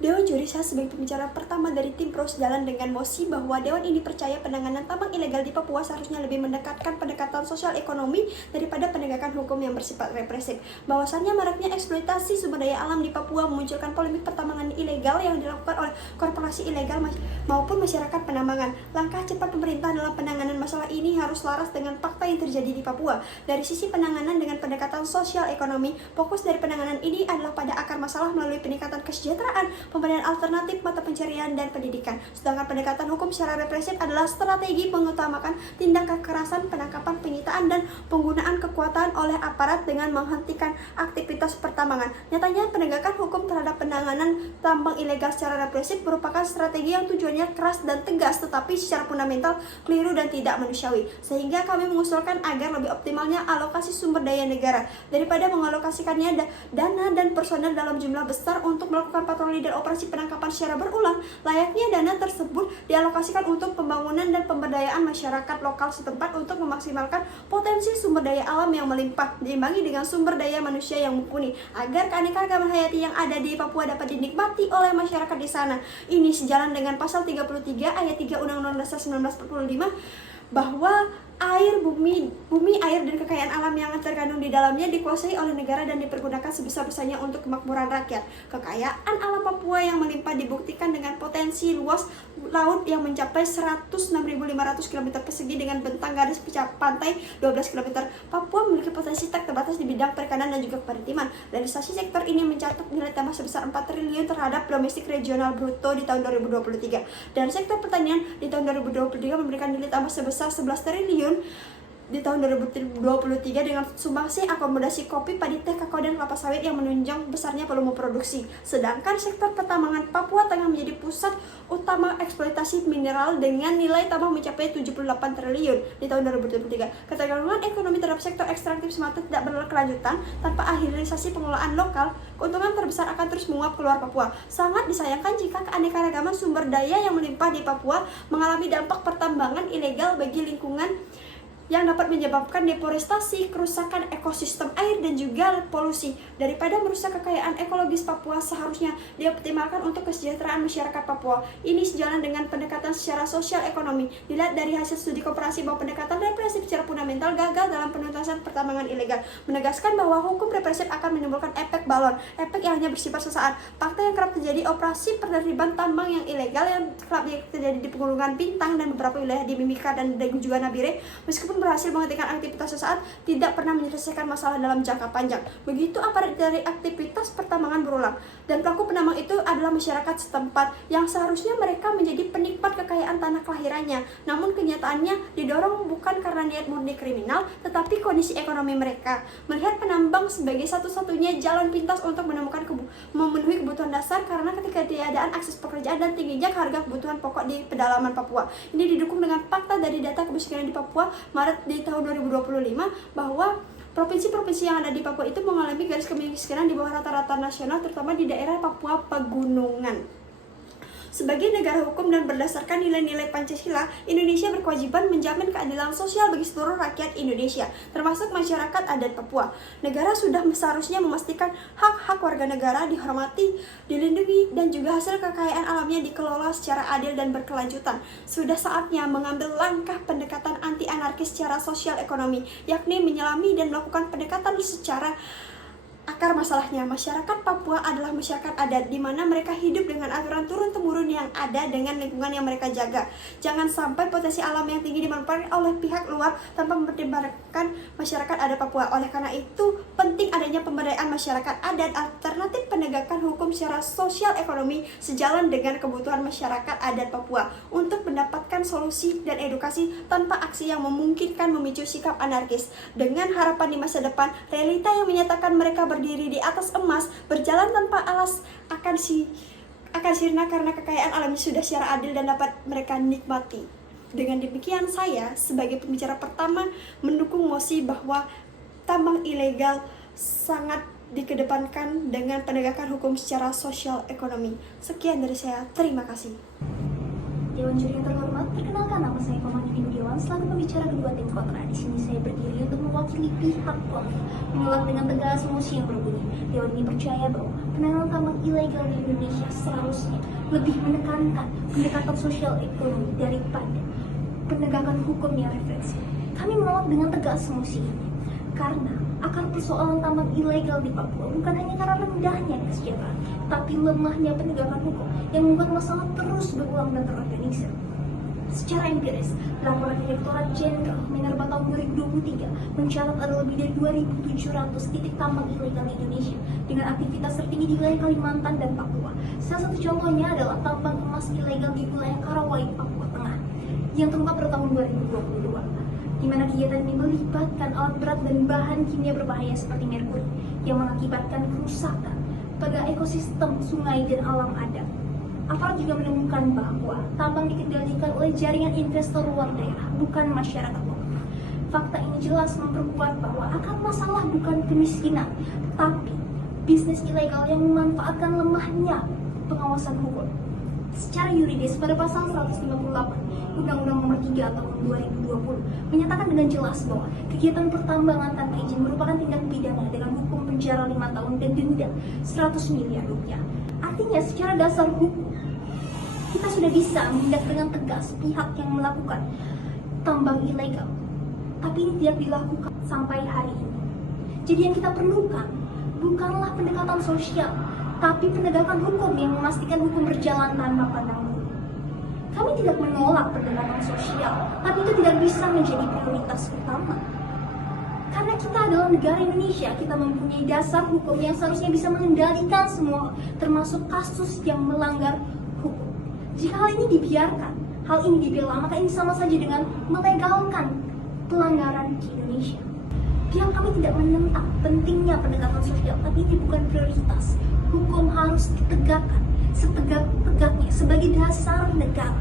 Dewan Juri saya sebagai pembicara pertama dari tim Pro sejalan dengan mosi bahwa Dewan ini percaya penanganan tambang ilegal di Papua seharusnya lebih mendekatkan pendekatan sosial ekonomi daripada penegakan hukum yang bersifat represif. Bahwasannya maraknya eksploitasi sumber daya alam di Papua memunculkan polemik pertambangan ilegal yang dilakukan oleh korporasi ilegal maupun masyarakat penambangan. Langkah cepat pemerintah dalam penanganan masalah ini harus laras dengan fakta yang terjadi di Papua. Dari sisi penanganan dengan pendekatan sosial ekonomi, fokus dari penanganan ini adalah pada akar masalah melalui peningkatan kesejahteraan, pemberdayaan alternatif mata pencarian dan pendidikan. Sedangkan pendekatan hukum secara represif adalah strategi mengutamakan tindak kekerasan, penangkapan, penyitaan, dan penggunaan kekuatan oleh aparat dengan menghentikan aktivitas pertambangan. Nyatanya penegakan hukum terhadap penanganan tambang ilegal secara represif merupakan strategi yang tujuannya keras dan tegas, tetapi secara fundamental keliru dan tidak manusiawi. Sehingga kami mengusulkan agar lebih optimalnya alokasi sumber daya negara daripada mengalokasikannya dana dan personel dalam jumlah besar untuk melakukan patroli dan operasi penangkapan secara berulang. Layaknya dana tersebut dialokasikan untuk pembangunan dan pemberdayaan masyarakat lokal setempat untuk memaksimalkan potensi sumber daya alam yang melimpah diimbangi dengan sumber daya manusia yang mumpuni agar keanekaragaman hayati yang ada di Papua dapat dinikmati oleh masyarakat di sana. Ini sejalan dengan pasal 33 ayat 3 Undang-Undang Dasar 1945 bahwa bumi, air, dan kekayaan alam yang terkandung di dalamnya dikuasai oleh negara dan dipergunakan sebesar-besarnya untuk kemakmuran rakyat. Kekayaan alam Papua yang melimpah dibuktikan dengan potensi luas laut yang mencapai 106.500 km persegi dengan bentang garis pantai 12 km. Papua memiliki potensi tak terbatas di bidang perikanan dan juga kemaritiman. Realisasi sektor ini mencatat nilai tambah sebesar 4 triliun terhadap domestik regional bruto di tahun 2023. Dan sektor pertanian di tahun 2023 memberikan nilai tambah sebesar 11 triliun di tahun 2023 dengan sumbangsi akomodasi kopi, padi, teh, kakao, dan kelapa sawit yang menunjang besarnya volume produksi. Sedangkan sektor pertambangan Papua tengah menjadi pusat utama eksploitasi mineral dengan nilai tambah mencapai 78 triliun di tahun 2023. Ketergantungan ekonomi terhadap sektor ekstraktif semata tidak berkelanjutan tanpa hilirisasi pengelolaan lokal, keuntungan terbesar akan terus menguap keluar Papua. Sangat disayangkan jika keanekaragaman sumber daya yang melimpah di Papua mengalami dampak pertambangan ilegal bagi lingkungan yang dapat menyebabkan deforestasi, kerusakan ekosistem air, dan juga polusi. Daripada merusak kekayaan ekologis Papua, seharusnya dioptimalkan untuk kesejahteraan masyarakat Papua. Ini sejalan dengan pendekatan secara sosial ekonomi. Dilihat dari hasil studi koperasi bahwa pendekatan represif secara fundamental gagal dalam penuntasan pertambangan ilegal, menegaskan bahwa hukum represif akan menimbulkan efek balon, efek yang hanya bersifat sesaat. Fakta yang kerap terjadi operasi penertiban tambang yang ilegal yang kerap terjadi di Pegunungan Bintang dan beberapa wilayah di Mimika dan juga Nabire, meskipun berhasil menghentikan aktivitas sesaat, tidak pernah menyelesaikan masalah dalam jangka panjang. Begitu aparat dari aktivitas pertambangan berulang, dan pelaku penambang itu adalah masyarakat setempat yang seharusnya mereka menjadi penikmat kekayaan tanah kelahirannya. Namun kenyataannya didorong bukan karena niat murni kriminal, tetapi kondisi ekonomi mereka. Melihat penambang sebagai satu-satunya jalan pintas untuk memenuhi kebutuhan dasar karena ketika tiadaan akses pekerjaan dan tingginya harga kebutuhan pokok di pedalaman Papua. Ini didukung dengan fakta dari data kemiskinan di Papua Maret di tahun 2025 bahwa provinsi-provinsi yang ada di Papua itu mengalami garis kemiskinan di bawah rata-rata nasional, terutama di daerah Papua Pegunungan. Sebagai negara hukum dan berdasarkan nilai-nilai Pancasila, Indonesia berkewajiban menjamin keadilan sosial bagi seluruh rakyat Indonesia, termasuk masyarakat adat Papua. Negara sudah seharusnya memastikan hak-hak warga negara dihormati, dilindungi, dan juga hasil kekayaan alamnya dikelola secara adil dan berkelanjutan. Sudah saatnya mengambil langkah pendekatan anti-anarkis secara sosial ekonomi, yakni menyelami dan melakukan pendekatan secara akar masalahnya. Masyarakat Papua adalah masyarakat adat di mana mereka hidup dengan aturan turun-temurun yang ada dengan lingkungan yang mereka jaga. Jangan sampai potensi alam yang tinggi dimanfaatkan oleh pihak luar tanpa mempertimbangkan masyarakat adat Papua. Oleh karena itu, penting adanya pemberdayaan masyarakat adat alternatif penegakan hukum secara sosial ekonomi sejalan dengan kebutuhan masyarakat adat Papua untuk mendapatkan solusi dan edukasi tanpa aksi yang memungkinkan memicu sikap anarkis. Dengan harapan di masa depan, realita yang menyatakan mereka berdiri di atas emas, berjalan tanpa alas akan sirna karena kekayaan alamnya sudah secara adil dan dapat mereka nikmati. Dengan demikian, saya sebagai pembicara pertama mendukung mosi bahwa tambang ilegal sangat dikedepankan dengan penegakan hukum secara sosial ekonomi. Sekian dari saya, terima kasih. Dewan juri yang terhormat, perkenalkan nama saya Komandini Budiawan selaku pembicara kedua tim kontra. Di sini saya berdiri untuk mewakili pihak kontra, menolak dengan tegas mosi yang berbunyi. Dewan ini percaya bahwa penanganan tambang ilegal di Indonesia seharusnya lebih menekankan pendekatan sosial ekonomi daripada penegakan hukum yang represif. Kami menolak dengan tegas mosi ini karena akar persoalan tambang ilegal di Papua bukan hanya karena rendahnya kesejahteraan, tapi lemahnya penegakan hukum yang membuat masalah terus berulang dan terorganisir. Secara empiris, laporan Direktorat Jenderal Minerba tahun 2023 mencatat ada lebih dari 2.700 titik tambang ilegal di Indonesia dengan aktivitas tertinggi di wilayah Kalimantan dan Papua. Salah satu contohnya adalah tambang emas ilegal di wilayah Karawai, Papua Tengah yang terungkap pada tahun 2022. Di mana kegiatan ini melibatkan alat berat dan bahan kimia berbahaya seperti merkuri yang mengakibatkan kerusakan pada ekosistem sungai dan alam adat. Aparat juga menemukan bahwa tambang dikendalikan oleh jaringan investor luar daerah, bukan masyarakat lokal. Fakta ini jelas memperkuat bahwa akar masalah bukan kemiskinan, tapi bisnis ilegal yang memanfaatkan lemahnya pengawasan hukum. Secara yuridis, pada pasal 158 Undang-Undang Nomor 3 Tahun 2020 menyatakan dengan jelas bahwa kegiatan pertambangan tanpa izin merupakan tindak pidana dengan hukum penjara 5 tahun dan denda 100 miliar rupiah. Artinya, secara dasar hukum, kita sudah bisa menindak dengan tegas pihak yang melakukan tambang ilegal. Tapi ini tidak dilakukan sampai hari ini. Jadi yang kita perlukan bukanlah pendekatan sosial, tapi penegakan hukum yang memastikan hukum berjalan tanpa pandang bulu. Kami tidak menolak pendekatan sosial, tapi itu tidak bisa menjadi prioritas utama. Karena kita adalah negara Indonesia, kita mempunyai dasar hukum yang seharusnya bisa mengendalikan semua, termasuk kasus yang melanggar hukum. Jika hal ini dibiarkan, hal ini dibela, maka ini sama saja dengan melegalkan pelanggaran di Indonesia. Pihak kami tidak menentang pentingnya pendekatan sosial, tapi ini bukan prioritas. Hukum harus ditegakkan setegak-tegaknya sebagai dasar negara.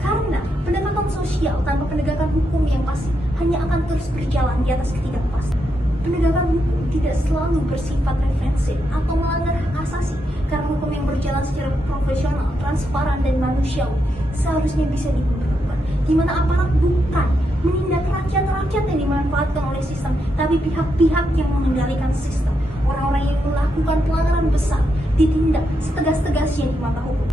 Karena pendekatan sosial tanpa penegakan hukum yang pasti hanya akan terus berjalan di atas ketidakpastian. Penegakan hukum tidak selalu bersifat represif atau melanggar hak asasi, karena hukum yang berjalan secara profesional, transparan, dan manusiawi seharusnya bisa diperlukan, di mana aparat bukan menindak rakyat-rakyat yang dimanfaatkan oleh sistem, tapi pihak-pihak yang mengendalikan sistem. Orang-orang yang melakukan pelanggaran besar ditindak setegas-tegasnya di mata hukum.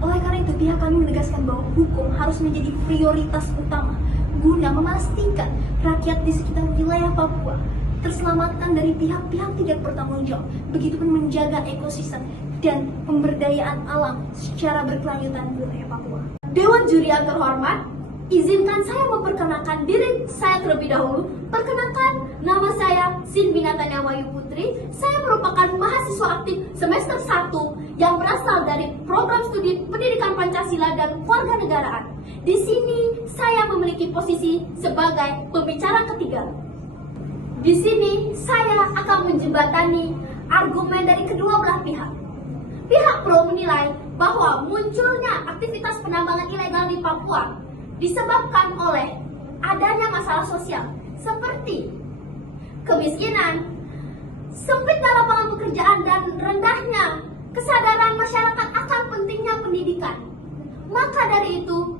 Oleh karena itu, pihak kami menegaskan bahwa hukum harus menjadi prioritas utama guna memastikan rakyat di sekitar wilayah Papua terselamatkan dari pihak-pihak tidak bertanggung jawab, begitupun menjaga ekosistem dan pemberdayaan alam secara berkelanjutan di wilayah Papua. Dewan juri yang terhormat, izinkan saya memperkenalkan diri saya terlebih dahulu. Perkenalkan, nama saya Sinbina Tania Wayu Putri. Saya merupakan mahasiswa aktif semester 1 yang berasal dari program studi Pendidikan Pancasila dan Kewarganegaraan. Di sini saya memiliki posisi sebagai pembicara ketiga. Di sini saya akan menjembatani argumen dari kedua belah pihak. Pihak pro menilai bahwa munculnya aktivitas penambangan ilegal di Papua disebabkan oleh adanya masalah sosial seperti kemiskinan, sempitnya lapangan pekerjaan, dan rendahnya kesadaran masyarakat akan pentingnya pendidikan. Maka dari itu,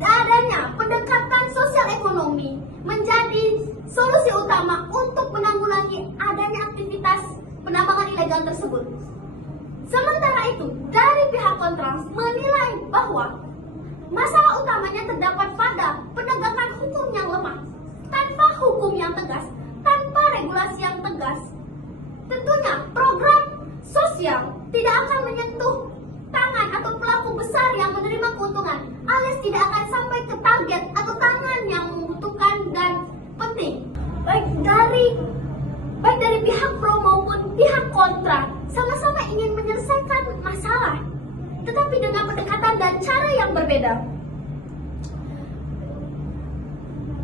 adanya pendekatan sosial ekonomi menjadi solusi utama untuk menanggulangi adanya aktivitas penambangan ilegal tersebut. Sementara itu, dari pihak kontra menilai bahwa masalah utamanya terdapat pada penegakan hukum yang lemah. Tanpa hukum yang tegas, tanpa regulasi yang tegas, tentunya program sosial tidak akan menyentuh tangan atau pelaku besar yang menerima keuntungan, alias tidak akan sampai ke target atau tangan yang membutuhkan dan penting. Baik dari pihak pro maupun pihak kontra sama-sama ingin menyelesaikan masalah, tetapi dengan pendekatan dan cara yang berbeda.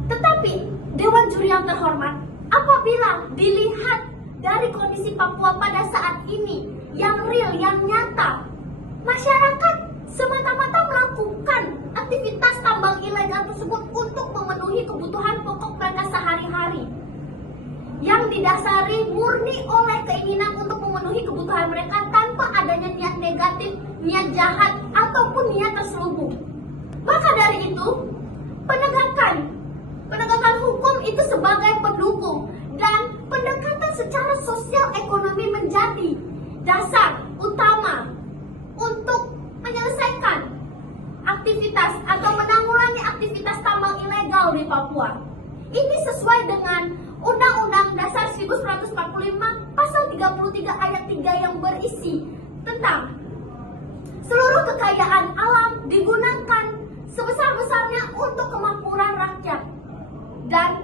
Tetapi Dewan Juri yang terhormat, apabila dilihat dari kondisi Papua pada saat ini yang real, yang nyata, masyarakat semata-mata melakukan aktivitas tambang ilegal tersebut untuk memenuhi kebutuhan pokok mereka sehari-hari, yang didasari murni oleh keinginan untuk memenuhi kebutuhan mereka tanpa adanya niat negatif, niat jahat, ataupun niat terselubung. Maka dari itu, penegakan hukum itu sebagai pendukung dan pendekatan secara sosial ekonomi menjadi dasar utama untuk menyelesaikan aktivitas atau menanggulangi aktivitas tambang ilegal di Papua. Ini sesuai dengan Undang-Undang Dasar 1945 pasal 33 ayat 3 yang berisi tentang seluruh kekayaan alam digunakan sebesar-besarnya untuk kemakmuran rakyat dan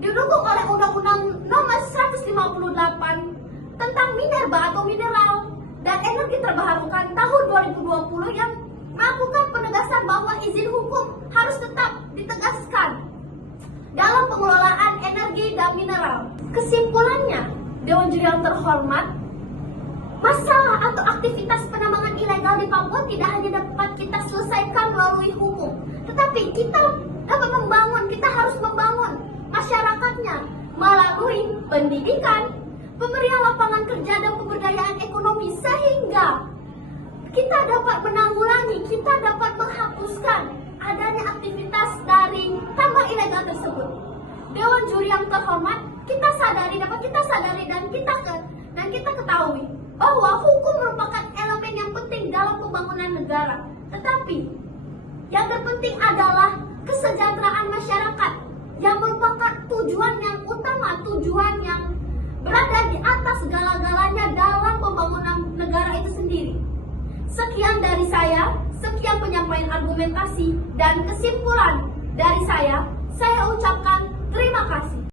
didukung oleh Undang-Undang Nomor 158 tentang minerba atau mineral dan energi terbarukan tahun 2020 yang melakukan penegasan bahwa izin hukum harus tetap ditegaskan dalam pengelolaan energi dan mineral. Kesimpulannya, Dewan Juri yang terhormat, masalah atau aktivitas penambangan ilegal di Papua tidak hanya dapat kita selesaikan melalui hukum, tetapi kita dapat membangun, kita harus membangun masyarakatnya melalui pendidikan, pemberian lapangan kerja dan pemberdayaan ekonomi sehingga kita dapat menanggulangi, kita dapat menghapuskan adanya aktivitas dari tambang ilegal tersebut. Dewan Juri yang terhormat, dapat kita sadari dan kita ketahui bahwa hukum merupakan elemen yang penting dalam pembangunan negara. Tetapi yang terpenting adalah kesejahteraan masyarakat yang merupakan tujuan yang utama, tujuan yang berada di atas segala-galanya dalam pembangunan negara itu sendiri. Sekian dari saya, sekian penyampaian argumentasi dan kesimpulan dari saya ucapkan terima kasih.